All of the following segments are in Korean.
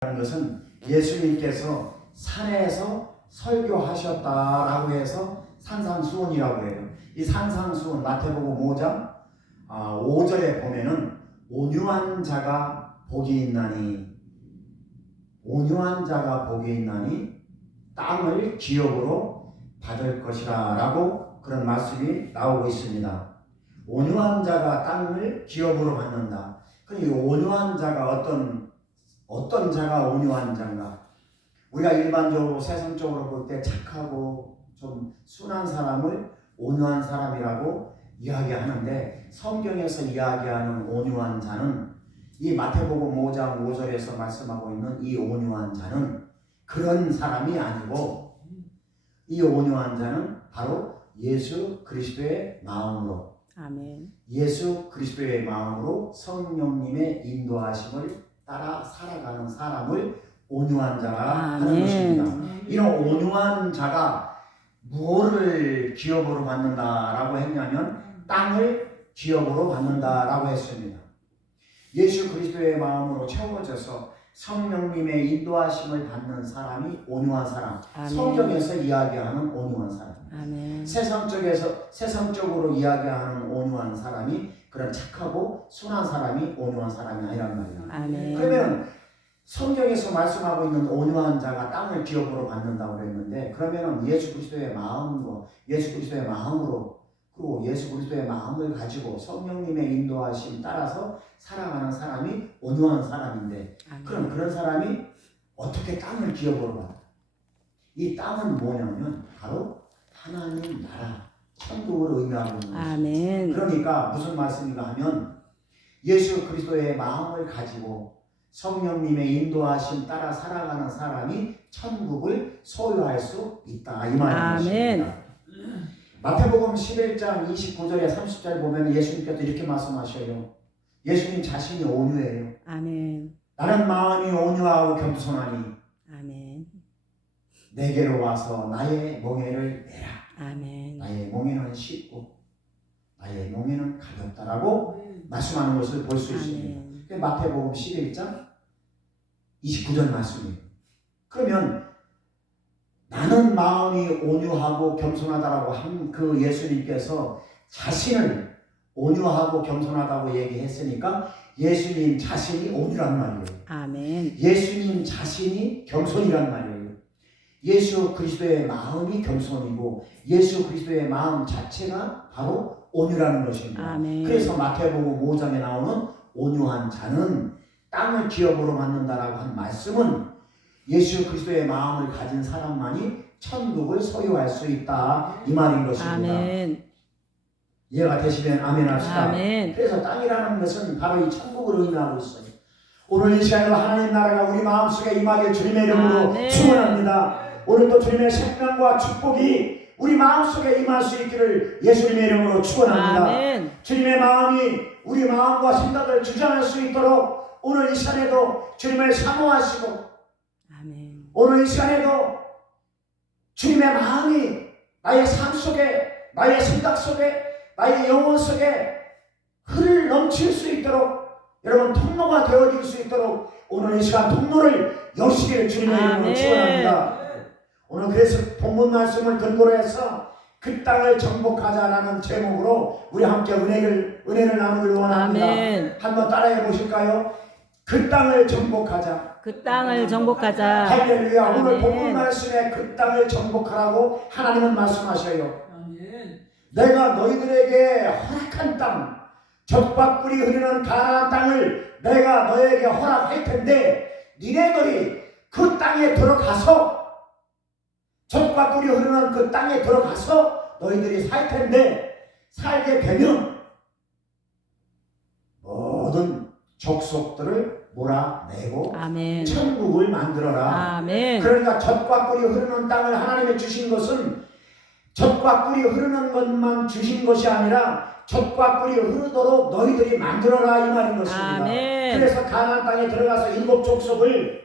것은 예수님께서 산에서 설교하셨다라고 해서 산상수훈이라고 해요. 이 산상수훈 마태복음 5장 5절에 보면은 온유한 자가 복이 있나니 땅을 기업으로 받을 것이라 라고 그런 말씀이 나오고 있습니다. 온유한 자가 땅을 기업으로 받는다. 그럼 이 온유한 자가 어떤 자가 온유한 자인가? 우리가 일반적으로 세상적으로 볼 때 착하고 좀 순한 사람을 온유한 사람이라고 이야기하는데, 성경에서 이야기하는 온유한 자는 이 마태복음 5장 5절에서 말씀하고 있는 이 온유한 자는 그런 사람이 아니고, 이 온유한 자는 바로 예수 그리스도의 마음으로, 아멘. 예수 그리스도의 마음으로 성령님의 인도하심을 따라 살아가는 사람을 온유한 자라 하는 것입니다. 이런 온유한 자가 무엇을 기업으로 받는다라고 했냐면 땅을 기업으로 받는다라고 했습니다. 예수 그리스도의 마음으로 채워져서 성령님의 인도하심을 받는 사람이 온유한 사람. 아멘. 성경에서 이야기하는 온유한 사람. 아멘. 세상적으로 이야기하는 온유한 사람이 그런 착하고 순한 사람이 온유한 사람이 아니란 말이에요. 아멘. 그러면 성경에서 말씀하고 있는 온유한 자가 땅을 기업으로 받는다고 그랬는데, 그러면 예수 그리스도의 마음으로 그리고 예수 그리스도의 마음을 가지고 성령님의 인도하심 따라서 살아가는 사람이 온유한 사람인데, 아멘. 그럼 그런 사람이 어떻게 땅을 기업으로 받아? 이 땅은 뭐냐면 바로 하나님 나라, 천국을 의미하고 있는 것입니다. 아멘. 그러니까 무슨 말씀인가 하면 예수 그리스도의 마음을 가지고 성령님의 인도하심 따라 살아가는 사람이 천국을 소유할 수 있다, 이 말인 것입니다. 마태복음 11장 29절에 30절 보면 예수님께서 이렇게 말씀하셔요. 예수님 자신이 온유해요. 아멘. 나는 마음이 온유하고 겸손하니 아멘. 내게로 와서 나의 멍에를 내라. 아멘. 나의 멍에는 쉽고 나의 멍에는 가볍다라고 말씀하는 것을 볼 수 있습니다. 마태복음 11장 29절 말씀이에요. 그러면 나는 마음이 온유하고 겸손하다라고 한 그 예수님께서 자신을 온유하고 겸손하다고 얘기했으니까 예수님 자신이 온유란 말이에요. 아멘. 예수님 자신이 겸손이란 말이에요. 예수 그리스도의 마음이 겸손이고 예수 그리스도의 마음 자체가 바로 온유라는 것입니다. 아멘. 그래서 마태복음 5장에 나오는 온유한 자는 땅을 기업으로 받는다라고 한 말씀은 예수 그리스도의 마음을 가진 사람만이 천국을 소유할 수 있다, 이 말인 것입니다. 아멘. 이해가 되시면 아멘 합시다. 아멘. 그래서 땅이라는 것은 바로 이 천국을 의미하고 있어요. 오늘 이 시간에도 하나님 나라가 우리 마음속에 임하길 주님의 이름으로 아멘. 축원합니다. 오늘도 주님의 생명과 축복이 우리 마음속에 임할 수 있기를 예수님의 이름으로 축원합니다. 아멘. 주님의 마음이 우리 마음과 생각을 주장할 수 있도록 오늘 이 시간에도 주님을 사모하시고, 아멘. 오늘 이 시간에도 주님의 마음이 나의 삶 속에, 나의 생각 속에, 나의 영혼 속에 흐를 넘칠 수 있도록, 여러분 통로가 되어질 수 있도록 오늘 이 시간 통로를 여시기를 주님의 이름으로 축원합니다. 오늘 그래서 본문 말씀을 근거로 해서 그 땅을 정복하자라는 제목으로 우리 함께 은혜를 나누길 원합니다. 아멘. 한번 따라해 보실까요? 그 땅을 정복하자. 그 땅을 정복하자. 할렐루야. 아멘. 오늘 본문 말씀에 그 땅을 정복하라고 하나님은 말씀하셔요. 아멘. 내가 너희들에게 허락한 땅, 젖과 꿀이 흐르는 가나안 땅을 내가 너에게 허락할 텐데, 니네들이 그 땅에 들어가서, 젖과 꿀이 흐르는 그 땅에 들어가서 너희들이 살 텐데, 살게 되면 모든 족속들을 몰아내고 아멘. 천국을 만들어라. 아멘. 그러니까 젖과 꿀이 흐르는 땅을 하나님이 주신 것은 젖과 꿀이 흐르는 것만 주신 것이 아니라 젖과 꿀이 흐르도록 너희들이 만들어라, 이 말인 것입니다. 아멘. 그래서 가나안 땅에 들어가서 7 족속을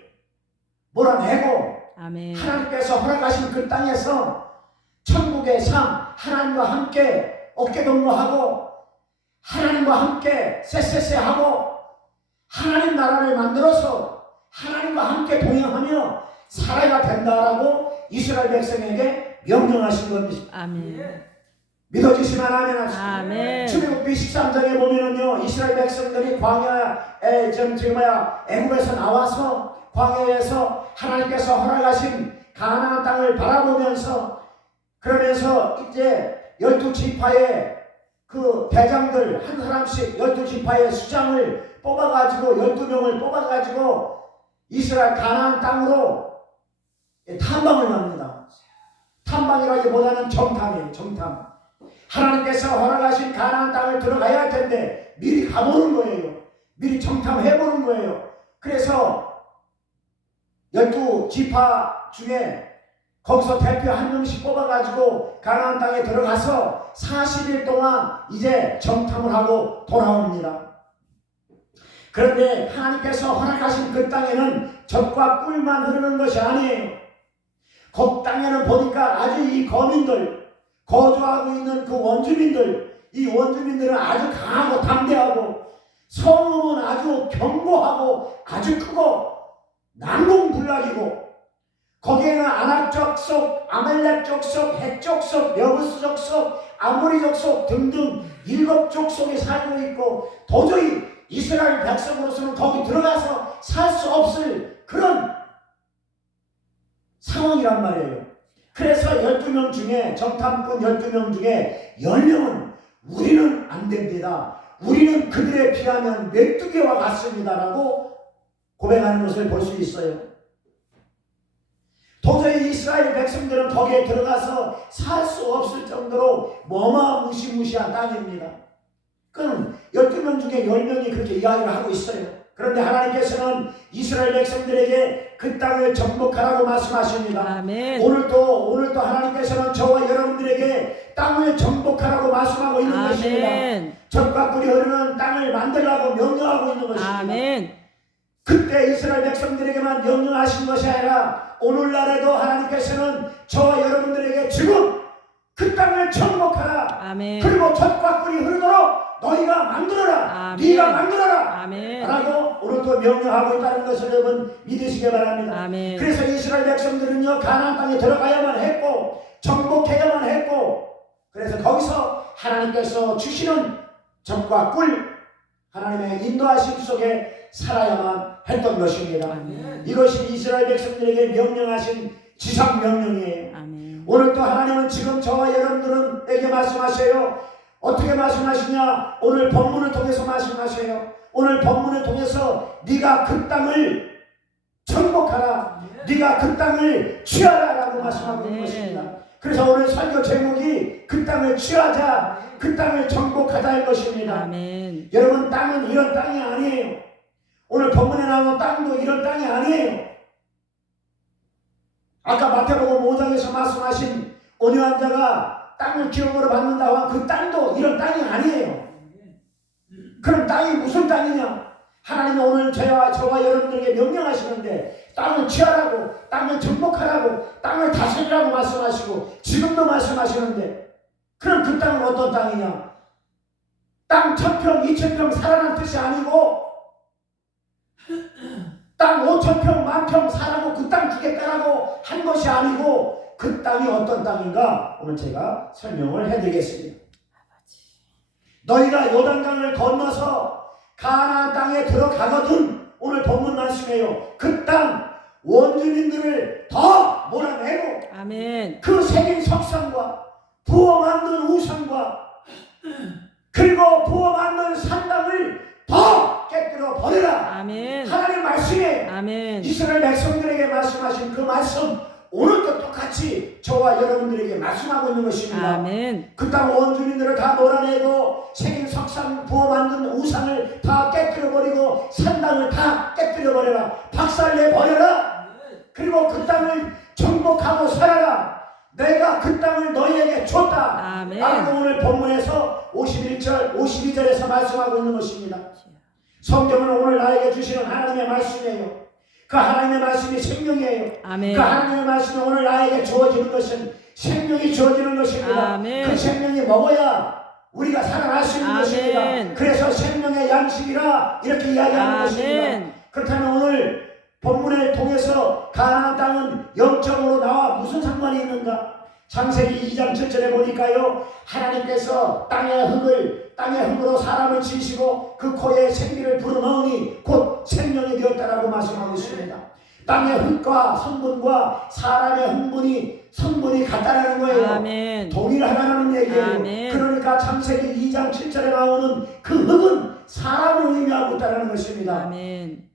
몰아내고 아멘. 하나님께서 허락하신 그 땅에서 천국의 삶, 하나님과 함께 어깨동무하고 하나님과 함께 쎄쎄쎄하고 하나님 나라를 만들어서 하나님과 함께 동행하며 살아야 된다라고 이스라엘 백성에게 명령하신 겁니다. 아멘. 믿어지시면 아멘 하시죠. 아멘. 출애굽기 13장에 보면은요, 이스라엘 백성들이 광야에 애굽에서 나와서 광야에서 하나님께서 허락하신 가나안 땅을 바라보면서, 그러면서 이제 12지파의 그 대장들 한 사람씩 12지파의 수장을 뽑아가지고 12명을 뽑아가지고 이스라엘 가나안 땅으로 탐방을 합니다. 탐방이라기보다는 정탐이에요. 정탐. 하나님께서 허락하신 가나안 땅을 들어가야 할 텐데 미리 가보는 거예요. 미리 정탐해보는 거예요. 그래서 12지파 중에 거기서 대표 한 명씩 뽑아가지고 가나안 땅에 들어가서 40일 동안 이제 정탐을 하고 돌아옵니다. 그런데 하나님께서 허락하신 그 땅에는 젖과 꿀만 흐르는 것이 아니에요. 그 땅에는 보니까 아주 이 거민들, 거주하고 있는 그 원주민들, 이 원주민들은 아주 강하고 담대하고 성읍은 아주 견고하고 아주 크고 난공불락이고, 거기에는 아낙 족속, 아멜렉 족속, 헷 족속, 여부스 족속, 아모리 족속 등등 7족속이 살고 있고, 도저히 이스라엘 백성으로서는 거기 들어가서 살 수 없을 그런 상황이란 말이에요. 그래서 12명 중에, 정탐꾼 12명 중에 10명은 우리는 안 됩니다. 우리는 그들에 비하면 메뚜기와 같습니다라고 고백하는 것을 볼 수 있어요. 도저히 이스라엘 백성들은 거기에 들어가서 살 수 없을 정도로 무시무시한 땅입니다. 그럼 12명 중에 10명이 그렇게 이야기를 하고 있어요. 그런데 하나님께서는 이스라엘 백성들에게 그 땅을 정복하라고 말씀하십니다. 아멘. 오늘도 하나님께서는 저와 여러분들에게 땅을 정복하라고 말씀하고 있는 아멘. 것입니다. 젖과 꿀이 흐르는 땅을 만들라고 명령하고 있는 것입니다. 아멘. 그때 이스라엘 백성들에게만 명령하신 것이 아니라 오늘날에도 하나님께서는 저와 여러분들에게 지금 그 땅을 정복하라. 아멘. 그리고 젖과 꿀이 흐르도록 너희가 만들어라. 아멘. 네가 만들어라. 아멘. 라고 오늘도 명령하고 있다는 것을 여러분 믿으시기 바랍니다. 아멘. 그래서 이스라엘 백성들은요, 가나안 땅에 들어가야만 했고 정복해야만 했고, 그래서 거기서 하나님께서 주시는 젖과 꿀, 하나님의 인도하심 속에 살아야만 했던 것입니다. 아멘. 이것이 이스라엘 백성들에게 명령하신 지상 명령이에요. 아멘. 오늘 또 하나님은 지금 저와 여러분들에게 말씀하세요. 어떻게 말씀하시냐? 오늘 본문을 통해서 말씀하세요. 오늘 본문을 통해서 네가 그 땅을 정복하라, 네가 그 땅을 취하라 라고 말씀하고 있는 것입니다. 그래서 오늘 설교 제목이 그 땅을 취하자, 그 땅을 정복하자인 것입니다. 아멘. 여러분, 땅은 이런 땅이 아니에요. 오늘 본문에 나오는 땅도 이런 땅이 아니에요. 아까 마태복음 5장에서 말씀하신 온유한 자가 땅을 기업으로 받는다고 한 그 땅도 이런 땅이 아니에요. 그럼 땅이 무슨 땅이냐? 하나님은 오늘 저와 여러분들에게 명령하시는데 땅을 취하라고, 땅을 정복하라고, 땅을 다스리라고 말씀하시고 지금도 말씀하시는데, 그럼 그 땅은 어떤 땅이냐? 땅 1000평, 2000평 살아난 뜻이 아니고 땅 5000평, 10,000평 사라고 그 땅 주겠다라고 한 것이 아니고, 그 땅이 어떤 땅인가 오늘 제가 설명을 해드리겠습니다. 너희가 요단강을 건너서 가나안 땅에 들어가거든, 오늘 본문 말씀이에요. 그 땅 원주민들을 더 몰아내고, 아멘. 그 새긴 석상과 부어 만든 우상과 그리고 부어 만든 산당을 더 깨뜨려 버려라. 아멘. 하나님 말씀에 아멘. 이스라엘 백성들에게 말씀하신 그 말씀, 오늘도 똑같이 저와 여러분들에게 말씀하고 있는 것입니다. 아멘. 그 땅 원주민들을 다 몰아내고 새긴 석상 부어 만든 우상을 다 깨뜨려 버리고 산당을 다 깨뜨려 버려라. 박살내 버려라. 그리고 그 땅을 정복하고 살아라. 내가 그 땅을 너희에게 줬다. 아멘. 라고 오늘 본문에서 51절, 52절에서 말씀하고 있는 것입니다. 성경은 오늘 나에게 주시는 하나님의 말씀이에요. 그 하나님의 말씀이 생명이에요. 아멘. 그 하나님의 말씀이 오늘 나에게 주어지는 것은 생명이 주어지는 것입니다. 아멘. 그 생명이 먹어야 우리가 살아날 수 있는 아멘. 것입니다. 그래서 생명의 양식이라 이렇게 이야기하는 아멘. 것입니다. 그렇다면 오늘 본문을 통해서 가나안 땅은 영적으로 나와 무슨 상관이 있는가? 창세기 2장 7절에 보니까요, 하나님께서 땅의 흙으로 사람을 지으시고 그 코에 생기를 불어넣으니 곧 생명이 되었다라고 말씀하고 있습니다. 땅의 흙과 성분과 사람의 성분이 같다라는 거예요. 아멘. 동일하다는 얘기예요. 아멘. 그러니까 창세기 2장 7절에 나오는 그 흙은 사람을 의미하고 있다는 것입니다. 아멘.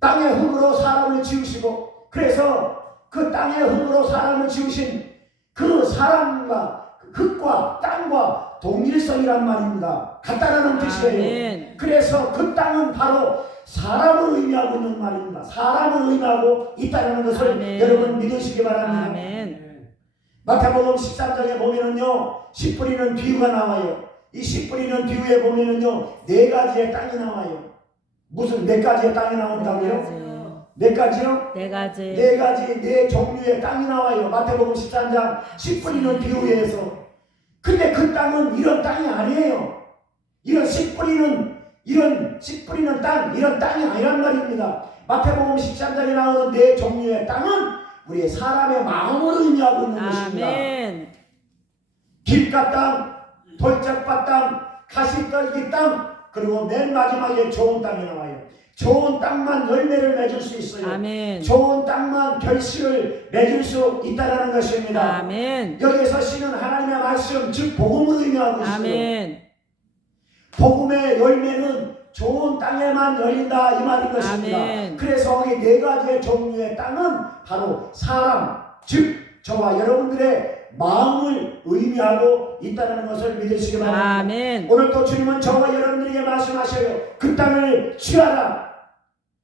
땅의 흙으로 사람을 지으시고, 그래서 그 땅의 흙으로 사람을 지으신 그 사람과 흙과 땅과 동일성이란 말입니다. 같다라는 뜻이에요. 아멘. 그래서 그 땅은 바로 사람을 의미하고 있는 말입니다. 사람을 의미하고 있다는 것을 아멘. 여러분 믿으시기 바랍니다. 아멘. 마태복음 13장에 보면은요, 씨 뿌리는 비유가 나와요. 이 씨 뿌리는 비유에 보면은요, 4가지의 땅이 나와요. 무슨 4가지의 땅이 나온다고요? 4가지요? 4가지. 4 종류의 땅이 나와요. 마태복음 13장 씨 뿌리는 비유에서. 근데 그 땅은 이런 땅이 아니에요. 이런 씨 뿌리는 땅, 이런 땅이 아니란 말입니다. 마태복음 13장에 나오는 4 종류의 땅은 우리의 사람의 마음을 의미하고 있는 것입니다. 아멘. 길가 땅, 돌짝밭 땅, 가시떨기 땅, 그리고 맨 마지막에 좋은 땅이 나와요. 좋은 땅만 열매를 맺을 수 있어요. 아멘. 좋은 땅만 결실을 맺을 수 있다는 것입니다. 아멘. 여기서 씨는 하나님의 말씀, 즉 복음을 의미하고 있어요. 아멘. 복음의 열매는 좋은 땅에만 열린다 이 말인 것입니다. 아멘. 그래서 이 4가지의 종류의 땅은 바로 사람, 즉 저와 여러분들의 마음을 의미하고 있다는 것을 믿으시기 바랍니다. 아멘. 오늘 또 주님은 저와 여러분들에게 말씀하셔요. 그 땅을 취하라.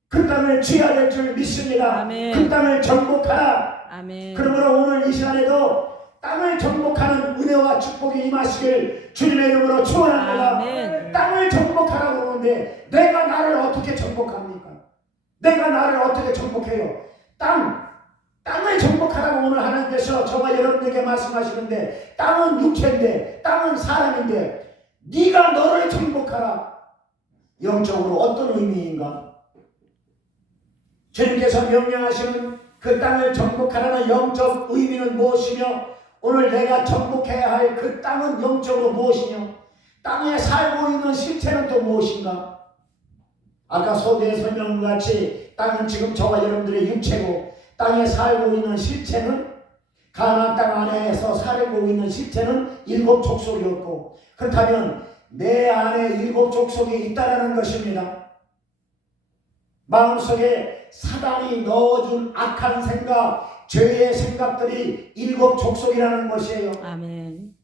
그 땅을 취해야 될 줄 믿습니다. 아멘. 그 땅을 정복하라. 아멘. 그러므로 오늘 이 시간에도 땅을 정복하는 은혜와 축복이 임하시길 주님의 이름으로 축원합니다. 아멘. 땅을 정복하라고 그러는데 내가 나를 어떻게 정복합니까? 내가 나를 어떻게 정복해요? 땅을 정복하라고 오늘 하나님께서 저와 여러분에게 말씀하시는데, 땅은 육체인데, 땅은 사람인데, 네가 너를 정복하라. 영적으로 어떤 의미인가? 주님께서 명령하시는 그 땅을 정복하라는 영적 의미는 무엇이며, 오늘 내가 정복해야 할 그 땅은 영적으로 무엇이며, 땅에 살고 있는 실체는 또 무엇인가? 아까 소개에 설명한 것 같이 땅은 지금 저와 여러분들의 육체고, 땅에 살고 있는 실체는, 가나안 땅 안에서 살고 있는 실체는 7 족속이었고, 그렇다면 내 안에 7 족속이 있다는 것입니다. 마음속에 사단이 넣어준 악한 생각, 죄의 생각들이 7 족속이라는 것이에요. 아멘.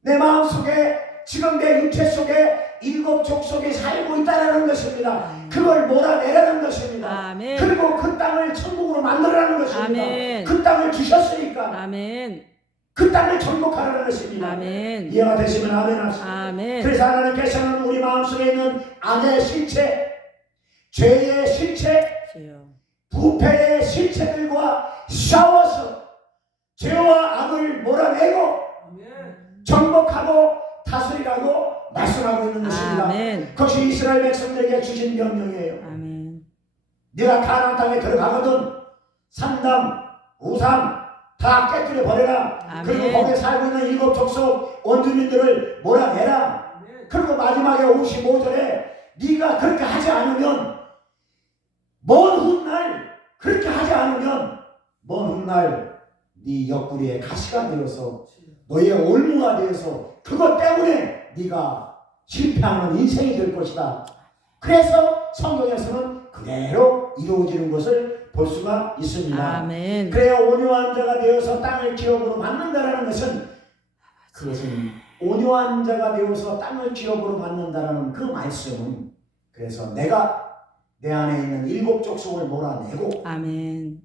내 마음속에, 지금 내 육체 속에 7 족속이 살고 있다는 것입니다. 그걸 몰아내라는 것입니다. 아멘. 그리고 그 땅을 천국으로 만들라는 것입니다. 아멘. 그 땅을 주셨으니까 아멘. 그 땅을 정복하라는 것입니다. 아멘. 이해가 되시면 아멘 하시죠. 아멘. 그래서 하나님께서는 우리 마음속에 있는 악의 실체, 죄의 실체, 주여. 부패의 실체들과 싸워서 죄와 악을 몰아내고 정복하고 다스리라고 말씀하고 있는 것입니다. 아멘. 그것이 이스라엘 백성들에게 주신 명령이에요. 아멘. 네가 가나안 땅에 들어가거든 산당, 우상 다 깨뜨려 버려라. 아멘. 그리고 거기에 살고 있는 7 족속 원주민들을 몰아내라. 그리고 마지막에 55절에 네가 그렇게 하지 않으면, 먼 훗날 그렇게 하지 않으면 먼 훗날 네 옆구리에 가시가 되어서 너의 올무가 되어서 그것 때문에 네가 실패하는 인생이 될 것이다. 그래서 성경에서는 그대로 이루어지는 것을 볼 수가 있습니다. 아멘. 그래야 온유한 자가 되어서 땅을 기업으로 받는다라는 것은, 그것은 온유한 자가 되어서 땅을 기업으로 받는다라는 그 말씀은, 그래서 내가 내 안에 있는 7 족속을 몰아내고, 아멘.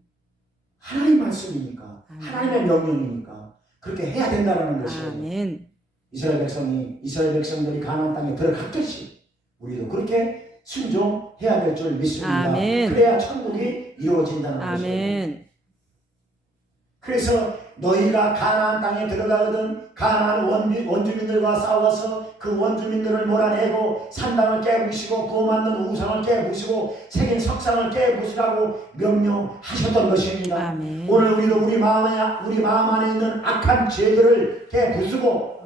하나님 말씀이니까, 아멘. 하나님의 명령이니까 그렇게 해야 된다는 것이에요. 아멘. 이스라엘 백성들이 가나안 땅에 들어갔듯이 우리도 그렇게 순종해야 될 줄 믿습니다. 아멘. 그래야 천국이 이루어진다는 것이에요. 아멘. 그래서 너희가 가나안 땅에 들어가거든 가나안 원주민들과 싸워서 그 원주민들을 몰아내고 산당을 깨부시고 부어 만든 우상을 깨부시고 새긴 석상을 깨부시라고 명령하셨던 것입니다. 아멘. 오늘 우리도 우리 마음 안에 있는 악한 죄들을 깨부수고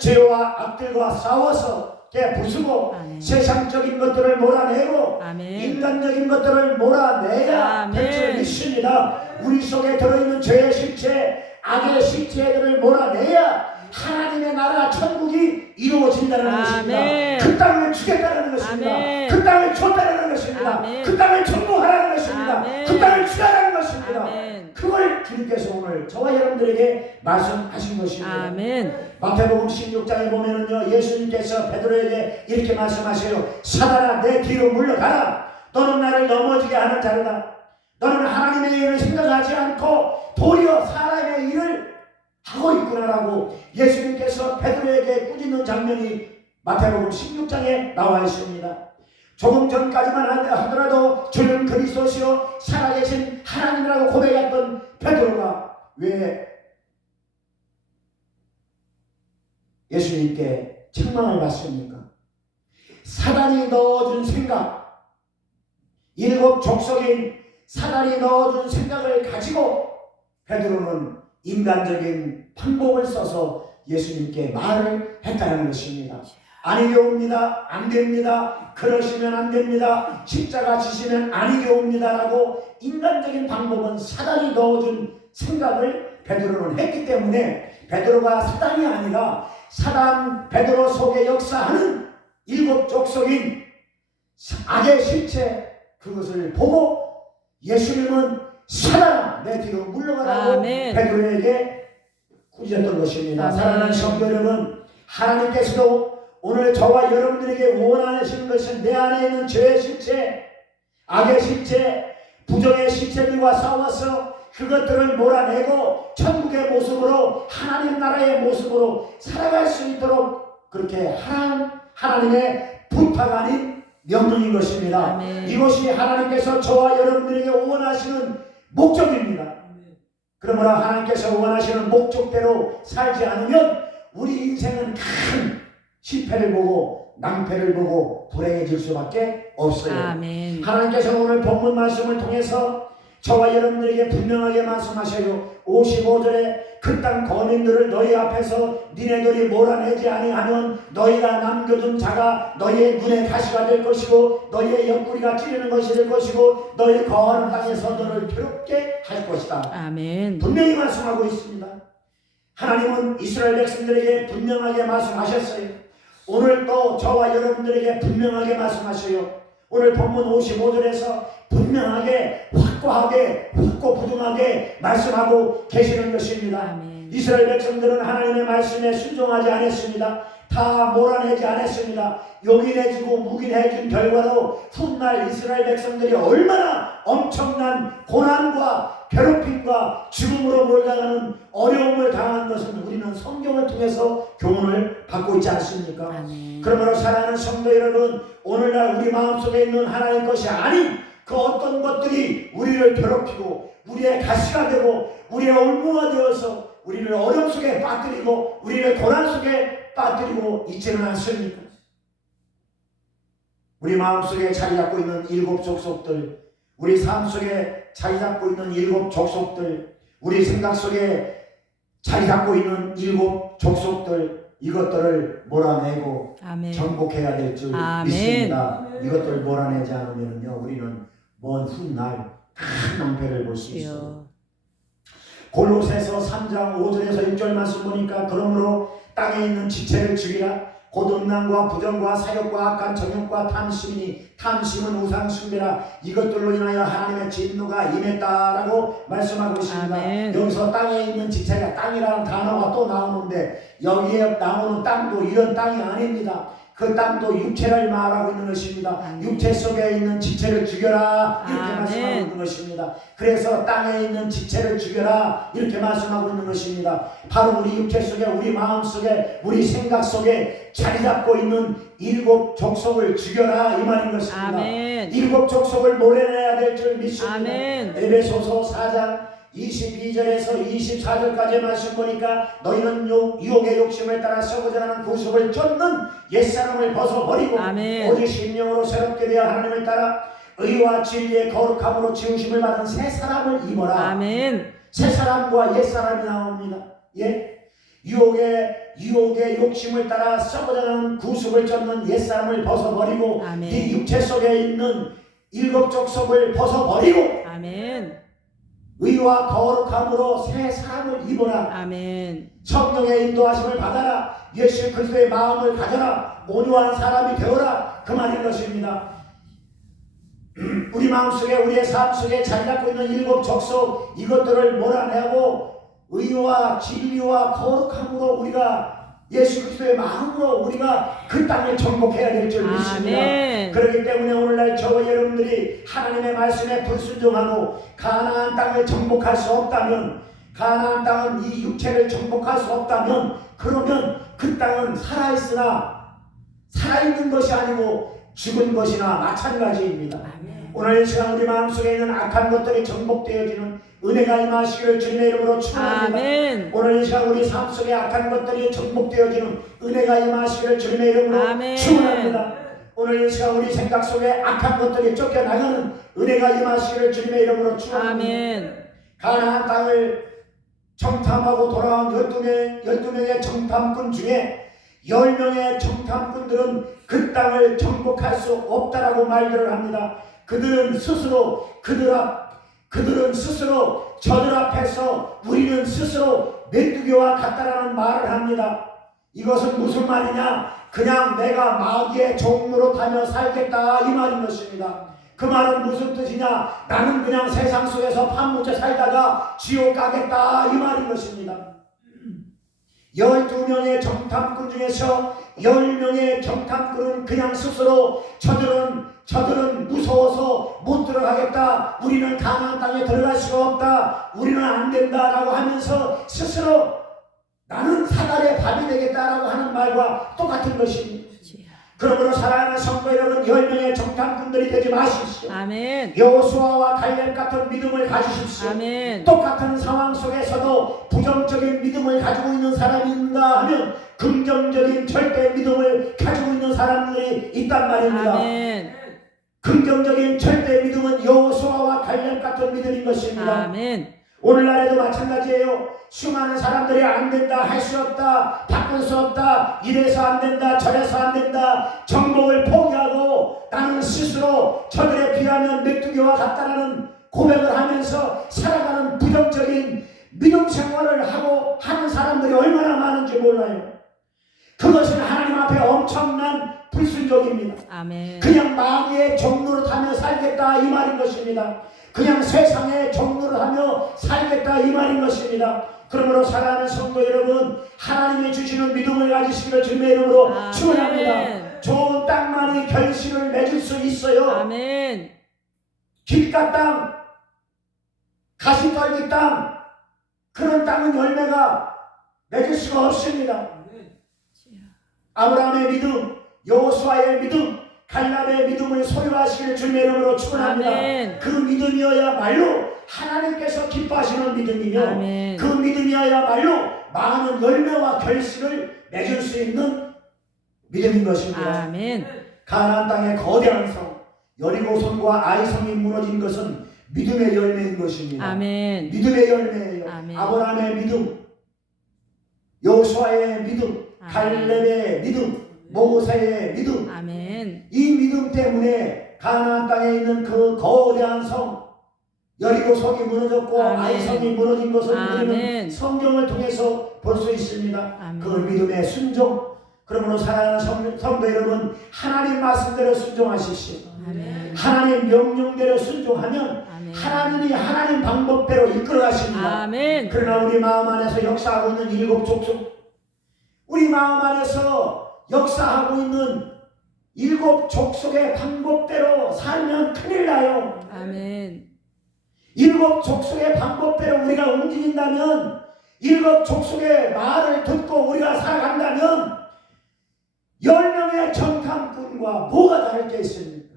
죄와 악들과 싸워서 깨부수고 아멘. 세상적인 것들을 몰아내고 아멘. 인간적인 것들을 몰아내야 될 줄 아멘. 믿습니다. 우리 속에 들어있는 죄의 실체, 악의 실체들을 몰아내야 하나님의 나라 천국이 이루어진다는 것입니다. 아멘. 그 땅을 주겠다는 것입니다. 아멘. 그 땅을 줬다는 것입니다. 아멘. 그 땅을 정복하라는 것입니다. 아멘. 그 땅을 주라는 것입니다. 아멘. 그걸 주님께서 오늘 저와 여러분들에게 말씀하신 것입니다. 아멘. 마태복음 16장에 보면은요, 예수님께서 베드로에게 이렇게 말씀하세요. 사단아, 내 뒤로 물러가라. 너는 나를 넘어지게 하는 자로다. 너는 하나님의 일을 생각하지 않고 도리어 사람의 일을 하고 있구나라고 예수님께서 베드로에게 꾸짖는 장면이 마태복음 16장에 나와 있습니다. 조금 전까지만 하더라도 주는 그리스도시요 살아계신 하나님이라고 고백했던 베드로가 왜 예수님께 책망을 받습니까? 사단이 넣어준 생각, 일곱 족속인 사단이 넣어준 생각을 가지고 베드로는 인간적인 방법을 써서 예수님께 말을 했다는 것입니다. 아니되옵니다. 안됩니다. 그러시면 안됩니다. 십자가 지시면 아니되옵니다라고 인간적인 방법은 사단이 넣어준 생각을 베드로는 했기 때문에 베드로가 사단이 아니라 사단 베드로 속에 역사하는 일곱 족속인 악의 실체 그것을 보고 예수님은 사단아 내 뒤로 물러가라고 아멘. 베드로에게 꾸짖었던 것입니다. 아멘. 사랑하는 성도 여러분, 하나님께서도 오늘 저와 여러분들에게 원하시는 것은 내 안에 있는 죄의 실체, 악의 실체, 부정의 실체들과 싸워서 그것들을 몰아내고 천국의 모습으로 하나님 나라의 모습으로 살아갈 수 있도록 그렇게 하나님의 부탁 아닌 명령인 것입니다. 아멘. 이것이 하나님께서 저와 여러분들에게 원하시는 목적입니다. 그러므로 하나님께서 원하시는 목적대로 살지 않으면 우리 인생은 큰 실패를 보고 낭패를 보고 불행해질 수밖에 없어요. 아멘. 하나님께서 오늘 본문 말씀을 통해서 저와 여러분들에게 분명하게 말씀하셔요. 55절에 그 땅 거민들을 너희 앞에서 니네들이 몰아내지 아니하면 너희가 남겨둔 자가 너희의 눈에 가시가 될 것이고 너희의 옆구리가 찌르는 것이 될 것이고 너희 거하는 땅에서 너를 괴롭게 할 것이다. 아멘. 분명히 말씀하고 있습니다. 하나님은 이스라엘 백성들에게 분명하게 말씀하셨어요. 오늘 또 저와 여러분들에게 분명하게 말씀하셔요. 오늘 본문 55절에서 분명하게 확고하게 확고부동하게 말씀하고 계시는 것입니다. 아멘. 이스라엘 백성들은 하나님의 말씀에 순종하지 않았습니다. 다 몰아내지 않았습니다. 용인해주고 묵인해준 결과로 훗날 이스라엘 백성들이 얼마나 엄청난 고난과 괴롭힘과 죽음으로 몰려가는 어려움을 당한 것은 우리는 성경을 통해서 교훈을 받고 있지 않습니까? 아멘. 그러므로 사랑하는 성도 여러분, 오늘날 우리 마음속에 있는 하나님 것이 아닌 그 어떤 것들이 우리를 괴롭히고 우리의 가시가 되고 우리의 올무가 되어서 우리를 어려움 속에 빠뜨리고 우리를 고난 속에 빠뜨리고 있지는 않습니까? 우리 마음속에 자리 잡고 있는 일곱 족속들, 우리 삶 속에 자리 잡고 있는 일곱 족속들, 우리 생각 속에 자리 잡고 있는 일곱 족속들, 이것들을 몰아내고 아멘. 정복해야 될 줄 아멘. 믿습니다. 이것들 몰아내지 않으면요 우리는 먼 훗날 큰 낭패를 볼 수 있어요. 주여. 골로새서 3장 5절에서 6절 말씀 보니까 그러므로 땅에 있는 지체를 죽이라. 곧 음란과 부정과 사욕과 악한 정욕과 탐심이니 탐심은 우상 숭배라. 이것들로 인하여 하나님의 진노가 임했다라고 말씀하고 있습니다. 아멘. 여기서 땅에 있는 지체가 땅이라는 단어가 또 나오는데 여기에 나오는 땅도 이런 땅이 아닙니다. 그 땅도 육체를 말하고 있는 것입니다. 아멘. 육체 속에 있는 지체를 죽여라 이렇게 아멘. 말씀하고 있는 것입니다. 그래서 땅에 있는 지체를 죽여라 이렇게 말씀하고 있는 것입니다. 바로 우리 육체 속에 우리 마음 속에 우리 생각 속에 자리 잡고 있는 일곱 족속을 죽여라 이 말인 것입니다. 아멘. 일곱 족속을 몰아내야 될 줄 믿습니다. 아멘. 에베소서 4장 22절에서 24절까지 말씀 보니까 너희는 유혹의 욕심을 따라 썩어져가는 구속을 쫓는 옛사람을 벗어버리고 아멘. 오직 심령으로 새롭게 되어 하나님을 따라 의와 진리의 거룩함으로 지으심을 받은 새 사람을 입어라. 아멘. 새 사람과 옛 사람이 나옵니다. 예? 유혹의 욕심을 따라 썩어져가는 구속을 쫓는 옛 사람을 벗어버리고 아멘. 네 육체 속에 있는 일곱 족속을 벗어버리고 아멘. 의와 거룩함으로 새 사람을 입어라. 아멘. 성령의 인도하심을 받아라. 예수 그리스도의 마음을 가져라. 온유한 사람이 되어라. 그 말인 것입니다. 우리 마음속에 우리의 삶 속에 자리 잡고 있는 일곱 족속 이것들을 몰아내고 의와 진리와 거룩함으로 우리가 예수 그리스도의 마음으로 우리가 그 땅을 정복해야 될 줄 믿습니다. 아멘. 그렇기 때문에 오늘날 저와 여러분들이 하나님의 말씀에 불순종하고 가나안 땅을 정복할 수 없다면, 가나안 땅은 이 육체를 정복할 수 없다면, 그러면 그 땅은 살아있으나 살아있는 것이 아니고 죽은 것이나 마찬가지입니다. 아멘. 오늘 이 시간 우리 마음속에 있는 악한 것들이 정복되어지는 은혜가 임하시기를 주님의 이름으로 축원합니다. 아멘. 오늘 이 시간 우리 삶 속에 악한 것들이 정복되어지는 은혜가 임하시기를 주님의 이름으로 아멘. 축원합니다. 오늘 이 시간 우리 생각 속에 악한 것들이 쫓겨나가는 은혜가 임하시기를 주님의 이름으로 축원합니다. 아멘. 가나안 땅을 정탐하고 돌아온 12명의 정탐꾼 중에 10명의 정탐꾼들은 그 땅을 정복할 수 없다라고 말들을 합니다. 그들은 스스로 저들 앞에서 우리는 스스로 메뚜기와 같다라는 말을 합니다. 이것은 무슨 말이냐? 그냥 내가 마귀의 종으로 타며 살겠다 이 말인 것입니다. 그 말은 무슨 뜻이냐? 나는 그냥 세상 속에서 판문제 살다가 지옥 가겠다 이 말인 것입니다. 12명의 정탐꾼 중에서 10명의 정탐꾼은 그냥 스스로 저들은 무서워서 못 들어가겠다. 우리는 가나안 땅에 들어갈 수가 없다. 우리는 안 된다라고 하면서 스스로 나는 사달의 밥이 되겠다라고 하는 말과 똑같은 것입니다. 그러므로 사랑하는 성도 여러분, 10명의 정탐꾼들이 되지 마십시오. 아멘. 여호수아와 갈렙 같은 믿음을 가지십시오. 아멘. 똑같은 상황 속에서도 부정적인 믿음을 가지고 있는 사람이 있는가 하면 긍정적인 절대 믿음을 가지고 있는 사람들이 있단 말입니다. 아멘. 긍정적인 절대 믿음은 여호수아와 갈렙 같은 믿음인 것입니다. 아멘. 오늘날에도 마찬가지예요. 수많은 사람들이 안 된다, 할 수 없다, 바꿀 수 없다, 이래서 안 된다, 저래서 안 된다, 정복을 포기하고 나는 스스로 저들에 비하면 메뚜기와 같다라는 고백을 하면서 살아가는 부정적인 믿음 생활을 하고 하는 사람들이 얼마나 많은지 몰라요. 그것은 하나님 앞에 엄청난 불순종입니다. 아멘. 그냥 마귀의 종로를 타며 살겠다 이 말인 것입니다. 그냥 세상의 종로를 하며 살겠다 이 말인 것입니다. 그러므로 사랑하는 성도 여러분, 하나님이 주시는 믿음을 가지시기를 주님의 이름으로 축원합니다. 좋은 땅만의 결실을 맺을 수 있어요. 아멘. 길가 땅, 가시떨기 땅, 그런 땅은 열매가 맺을 수가 없습니다. 아브라함의 믿음, 여호수아의 믿음, 갈렙의 믿음을 소유하시기를 주님의 이름으로 축원합니다. 아멘. 그 믿음이어야말로 하나님께서 기뻐하시는 믿음이며 아멘. 그 믿음이어야말로 많은 열매와 결실을 맺을 수 있는 믿음인 것입니다. 아멘. 가나안 땅의 거대한 성 여리고성과 아이성이 무너진 것은 믿음의 열매인 것입니다. 아멘. 믿음의 열매예요. 아멘. 아브라함의 믿음, 여호수아의 믿음, 갈렙의 믿음, 모세의 믿음, 아멘. 이 믿음 때문에 가나안 땅에 있는 그 거대한 성 여리고성이 무너졌고 아멘. 아이성이 무너진 것을 아멘. 우리는 성경을 통해서 볼 수 있습니다. 아멘. 그 믿음의 순종. 그러므로 사랑하는 성도 여러분, 하나님 말씀대로 순종하십시오. 아멘. 하나님 명령대로 순종하면 아멘. 하나님이 하나님 방법대로 이끌어 가십니다. 아멘. 그러나 우리 마음 안에서 역사하고 있는 일곱 족속, 우리 마음 안에서 역사하고 있는 일곱 족속의 방법대로 살면 큰일 나요. 아멘. 일곱 족속의 방법대로 우리가 움직인다면, 일곱 족속의 말을 듣고 우리가 살아간다면 10명의 정탐꾼과 뭐가 다를 게 있습니까?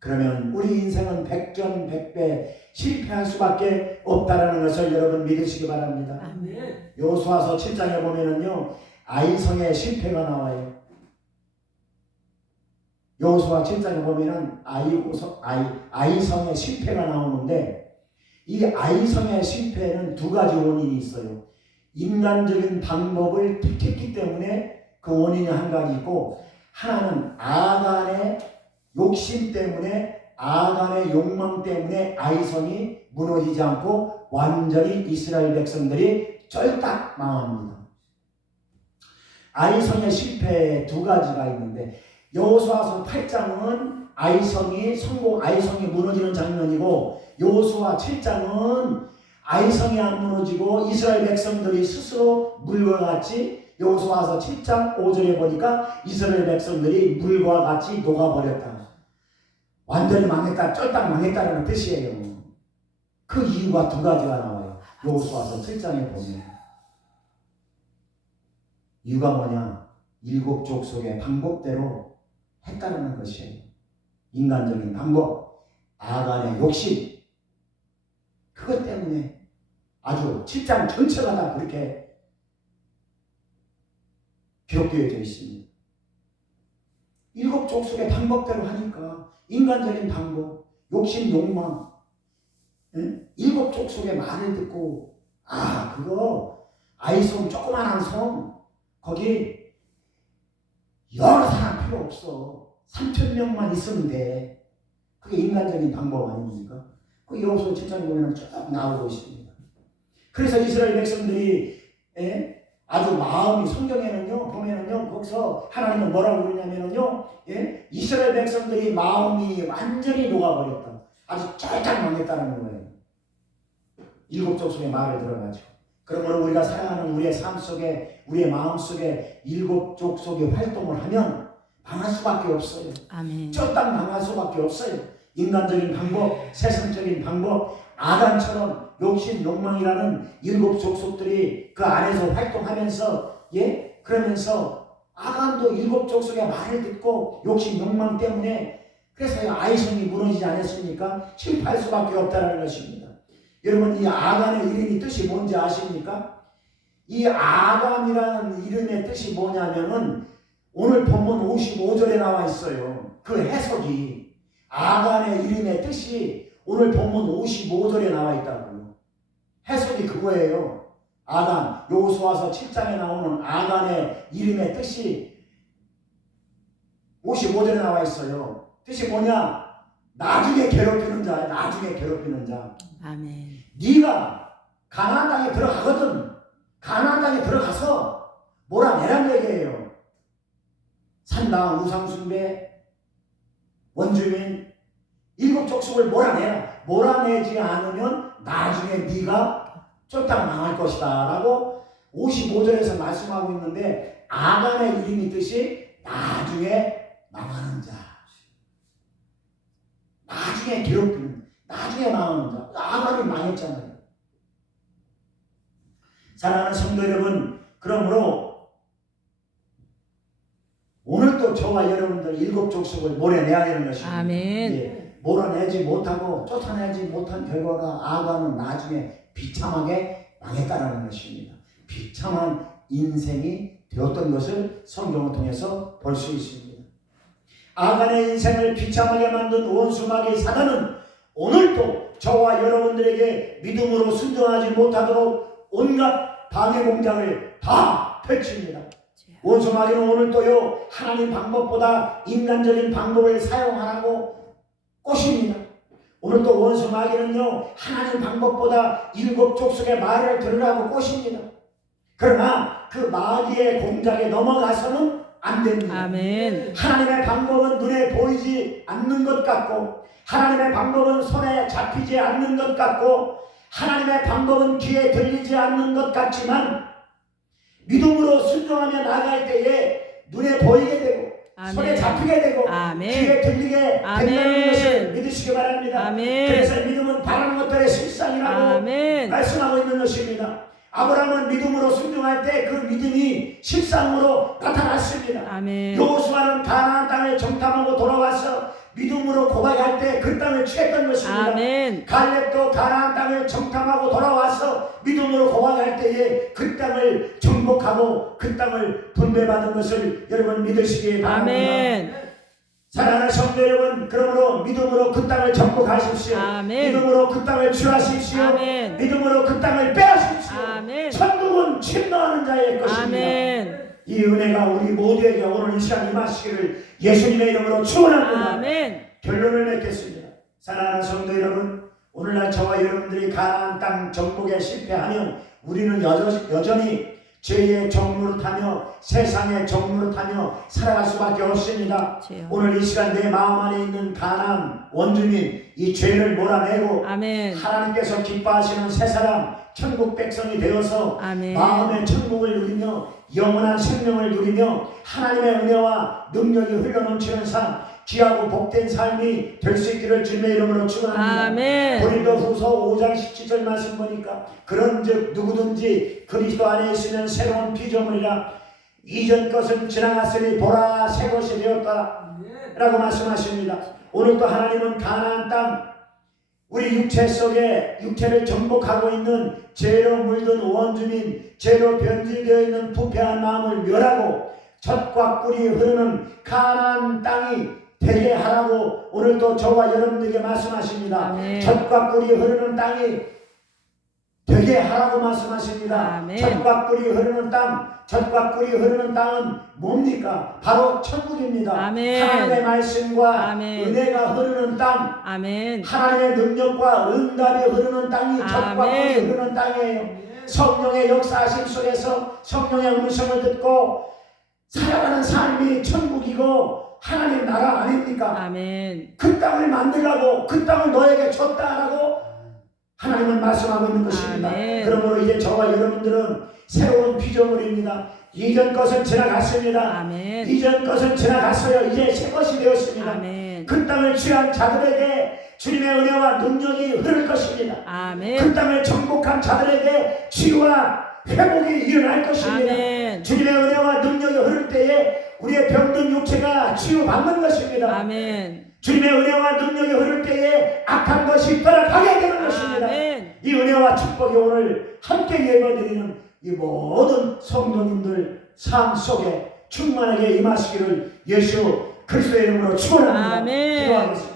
그러면 우리 인생은 백전백배 실패할 수밖에 없다라는 것을 여러분 믿으시기 바랍니다. 아멘. 여호수아서 7장에 보면은요, 아이성의 실패가 나와요. 여호수아 7장에 보면은 아이성의 실패가 나오는데, 이 아이성의 실패는 두 가지 원인이 있어요. 인간적인 방법을 택했기 때문에 그 원인이 한 가지 있고, 하나는 아간의 욕심 때문에, 아간의 욕망 때문에 아이성이 무너지지 않고 완전히 이스라엘 백성들이 쫄딱 망합니다. 아이성의 실패에 두 가지가 있는데, 여호수아서 8장은 아이성이 무너지는 장면이고, 여호수아 7장은 아이성이 안 무너지고 이스라엘 백성들이 스스로 물과 같이, 여호수아서 7장 5절에 보니까 이스라엘 백성들이 물과 같이 녹아버렸다. 완전히 망했다, 쫄딱 망했다라는 뜻이에요. 그 이유가 두 가지가 나와요. 여호수아서 7장에 보면. 이유가 뭐냐? 일곱 족속의 방법대로 했다는 것이에요. 인간적인 방법, 아간의 욕심, 그것 때문에 아주 7장 전체가 다 그렇게 기록되어져 있습니다. 일곱 족속의 방법대로 하니까, 인간적인 방법, 욕심, 욕망, 일곱 족속의 말을 듣고, 그거 아이성 조그만한 성, 거기 여러 사람 필요 없어. 3,000명만 있으면 돼. 그게 인간적인 방법 아닙니까? 그 여호수아 7장에 보면 쭉 나오고 있습니다. 그래서 이스라엘 백성들이 아주 마음이, 성경에는요 보면은요, 거기서 하나님은 뭐라고 그러냐면은요, 이스라엘 백성들이 마음이 완전히 녹아버렸다. 아주 쫄딱 망했다는 거예요. 일곱 족속의 말을 들어가지고. 그러므로 우리가 살아가는 우리의 삶 속에, 우리의 마음 속에 일곱 족속의 활동을 하면 망할 수밖에 없어요. 아멘. 쫄딱 망할 수밖에 없어요. 인간적인 방법, 세상적인 방법, 아간처럼 욕심, 욕망이라는 일곱 족속들이 그 안에서 활동하면서, 그러면서 아간도 일곱 족속의 말을 듣고 욕심, 욕망 때문에, 그래서 아이성이 무너지지 않았습니까? 실패할 수밖에 없다는 것입니다. 여러분, 이 아간의 이름이 뜻이 뭔지 아십니까? 이 아간이라는 이름의 뜻이 뭐냐면은 오늘 본문 55절에 나와 있어요. 그 해석이, 아간의 이름의 뜻이 오늘 본문 55절에 나와 있다고요. 해석이 그거예요. 아간, 여호수아서 7장에 나오는 아간의 이름의 뜻이 55절에 나와 있어요. 뜻이 뭐냐? 나중에 괴롭히는 자야. 나중에 괴롭히는 자. 아멘. 네가 가나안 땅에 들어가거든. 가나안 땅에 들어가서 몰아내란 얘기예요. 산당, 우상숭배, 원주민, 일곱 족속을 몰아내라. 몰아내지 않으면 나중에 네가 쫄딱 망할 것이다 라고 55절에서 말씀하고 있는데, 아간의 이름이 뜻이 나중에 망하는 자, 나중에 괴롭히는, 나중에 망하는 자. 아간이 망했잖아요. 사랑하는 성도 여러분, 그러므로 오늘도 저와 여러분들 일곱 족속을 몰아내야 되는 것입니다. 아멘. 몰아내지 못하고 쫓아내지 못한 결과가 아간은 나중에 비참하게 망했다는 것입니다. 비참한 인생이 되었던 것을 성경을 통해서 볼 수 있습니다. 아간의 인생을 비참하게 만든 원수 마귀 사단은 오늘도 저와 여러분들에게 믿음으로 순종하지 못하도록 온갖 방해 공작을 다 펼칩니다. 원수 마귀는 오늘도요, 하나님 방법보다 인간적인 방법을 사용하라고 꼬십니다. 오늘도 원수 마귀는요, 하나님 방법보다 일곱 족속의 말을 들으라고 꼬십니다. 그러나 그 마귀의 공작에 넘어가서는 안 됩니다. 아멘. 하나님의 방법은 눈에 보이지 않는 것 같고, 하나님의 방법은 손에 잡히지 않는 것 같고, 하나님의 방법은 귀에 들리지 않는 것 같지만, 믿음으로 순종하며 나아갈 때에 눈에 보이게 되고, 아멘. 손에 잡히게 되고, 아멘. 귀에 들리게 아멘. 된다는 것을 믿으시기 바랍니다. 아멘. 그래서 믿음은 바라는 것들의 실상이라고 아멘. 말씀하고 있는 것입니다. 아브라함은 믿음으로 순종할 때 그 믿음이 실상으로 나타났습니다. 아멘. 여호수아는 가나안 땅을 정탐하고 돌아와서 믿음으로 고백할 때 그 땅을 취했던 것입니다. 아멘. 갈렙도 가나안 땅을 정탐하고 돌아와서 믿음으로 고백할 때에 그 땅을 정복하고 그 땅을 분배받은 것을 여러분 믿으시기 바랍니다. 아멘. 사랑하는 성도 여러분, 그러므로 믿음으로 그 땅을 정복하십시오. 아멘. 믿음으로 그 땅을 취하십시오. 아멘. 믿음으로 그 땅을 빼앗으십시오. 아멘. 천국은 침노하는 자의 것입니다. 아멘. 이 은혜가 우리 모두에게 오늘 이 시간 임하시기를 예수님의 이름으로 축원합니다. 아멘. 결론을 맺겠습니다. 사랑하는 성도 여러분, 오늘날 저와 여러분들이 가나안 땅 정복에 실패하면 우리는 여전히 죄의 종노릇하며 세상의 종노릇하며 살아갈 수밖에 없습니다. 주여. 오늘 이 시간 내 마음 안에 있는 가나안 원주민 이 죄를 몰아내고 아멘. 하나님께서 기뻐하시는 새 사람 천국 백성이 되어서 아멘. 마음의 천국을 누리며 영원한 생명을 누리며 하나님의 은혜와 능력이 흘러넘치는 삶, 귀하고 복된 삶이 될 수 있기를 주님의 이름으로 축원합니다. 아멘. 고린도후서 5장 17절 말씀 보니까 그런즉 누구든지 그리스도 안에 있으면 새로운 피조물이라 이전 것은 지나갔으니 보라 새 것이 되었다 라고 말씀하십니다. 오늘 또 하나님은 가나안 땅 우리 육체 속에 육체를 정복하고 있는 죄로 물든 원주민, 죄로 변질되어 있는 부패한 마음을 멸하고 젖과 꿀이 흐르는 가나안 땅이 되게 하라고 오늘도 저와 여러분들에게 말씀하십니다. 아멘. 젖과 꿀이 흐르는 땅이 되게 하라고 말씀하십니다. 아멘. 젖과 꿀이 흐르는 땅, 젖과 꿀이 흐르는 땅은 뭡니까? 바로 천국입니다. 아멘. 하나님의 말씀과 아멘. 은혜가 흐르는 땅, 아멘. 하나님의 능력과 응답이 흐르는 땅이 젖과 꿀이 아멘. 흐르는 땅이에요. 성령의 역사하심 속에서 성령의 음성을 듣고 살아가는 삶이 천국이고 하나님 나라 아닙니까? 아멘. 그 땅을 만들라고 그 땅을 너에게 줬다라고 하나님은 말씀하고 있는 것입니다. 아멘. 그러므로 이제 저와 여러분들은 새로운 피조물입니다. 이전 것은 지나갔습니다. 아멘. 이전 것은 지나갔어요. 이제 새 것이 되었습니다. 아멘. 그 땅을 취한 자들에게 주님의 은혜와 능력이 흐를 것입니다. 아멘. 그 땅을 정복한 자들에게 치유와 회복이 일어날 것입니다. 아멘. 주님의 은혜와 능력이 흐를 때에 우리의 병든 육체가 치유받는 것입니다. 아멘. 주님의 은혜와 능력이 흐를 때에 악한 것이 떠나가게 되는 것입니다. 아멘. 이 은혜와 축복이 오늘 함께 예배드리는 이 모든 성도님들 삶 속에 충만하게 임하시기를 예수 그리스도의 이름으로 축원합니다. 아멘. 기도하겠습니다.